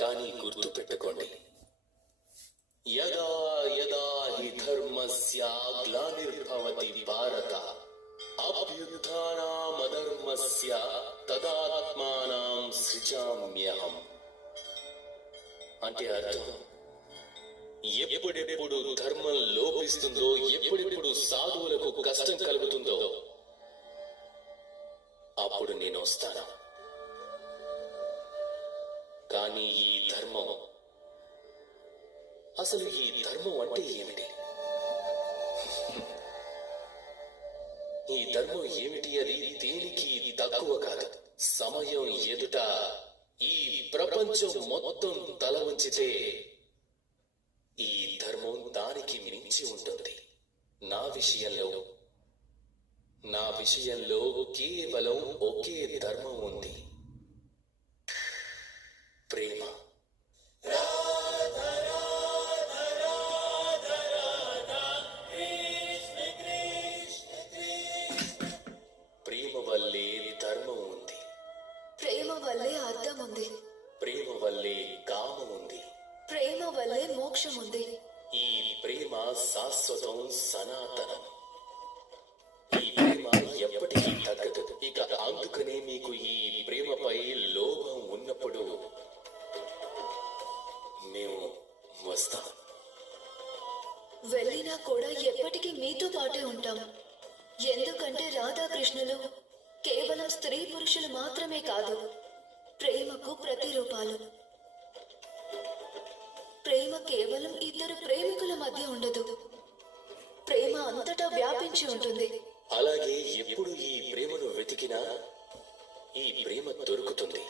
కానీ గుర్తు పెట్టుకోండి, యదా యదా హి ధర్మస్య గ్లానిర్భవతి భారత అభ్యుత్థానామధర్మస్య తదాత్మానం సృజామ్యహం. అంటే అర్థం, ఎప్పుడెప్పుడు ధర్మం లోపిస్తుందో, ఎప్పుడెప్పుడు సాధువులకు కష్టం కలుగుతుందో అప్పుడు నేను వస్తాను. కానీ ఈ ధర్మం, అసలు ఈ ధర్మం అంటే ఏమిటి? ఈ ధర్మం ఏమిటి అది దేనికి తక్కువ కాదు. సమయం ఎదుట ఈ ప్రపంచం మొత్తం తల ఉంచితే ఈ ధర్మం దానికి మించి ఉంటుంది. నా విషయంలో కేవలం ఒకే ధర్మం ఉంది, ప్రేమ. ప్రేమ వల్లే ధర్మం ఉంది, ప్రేమ వల్లే అర్థం ఉంది, ప్రేమ వల్లే కామం ఉంది, ప్రేమ వల్లే మోక్షం ఉంది. ఈ ప్రేమ శాశ్వతం, సనాతనం. ఈ ప్రేమ ఎప్పటికీ తగ్గదు. ఇక అందుకనే మీకు ఈ ప్రేమపై లోభం ఉన్నప్పుడు మేము వస్తాం. వెళ్ళినా కూడా ఎప్పటికీ మీతో పాటే ఉంటాం. ఎందుకంటే రాధాకృష్ణులు కేవలం స్త్రీ పురుషులు మాత్రమే కాదు, ప్రేమకు ప్రతిరూపాలు. ప్రేమ కేవలం ఇద్దరు ప్రేమికుల మధ్య ఉండదు, ప్రేమ అంతటా వ్యాపించి ఉంటుంది. అలాగే ఎప్పుడు ఈ ప్రేమను వెతికినా ఈ ప్రేమ దొరుకుతుంది.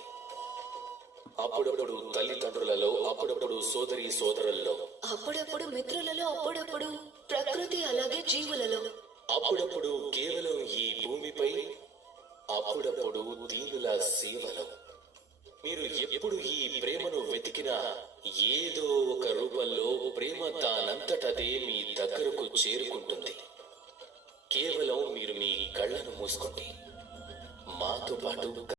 అప్పుడప్పుడు తల్లిదండ్రులలో, అప్పుడప్పుడు సోదరి సోదరులలో, అప్పుడప్పుడు మిత్రులలో, అప్పుడప్పుడు ప్రకృతి, అలాగే జీవులలో, అప్పుడప్పుడు కేవలం ఈ భూమిపై, అప్పుడప్పుడు దీనుల సేవలో. మీరు ఎప్పుడు ఈ ప్రేమను వెతికినా ఏదో ఒక రూపంలో ప్రేమ దానంతటదే మీ దగ్గరకు చేరుకుంటుంది. కేవలం మీరు మీ కళ్ళను మూసుకోండి, మాతో పాటు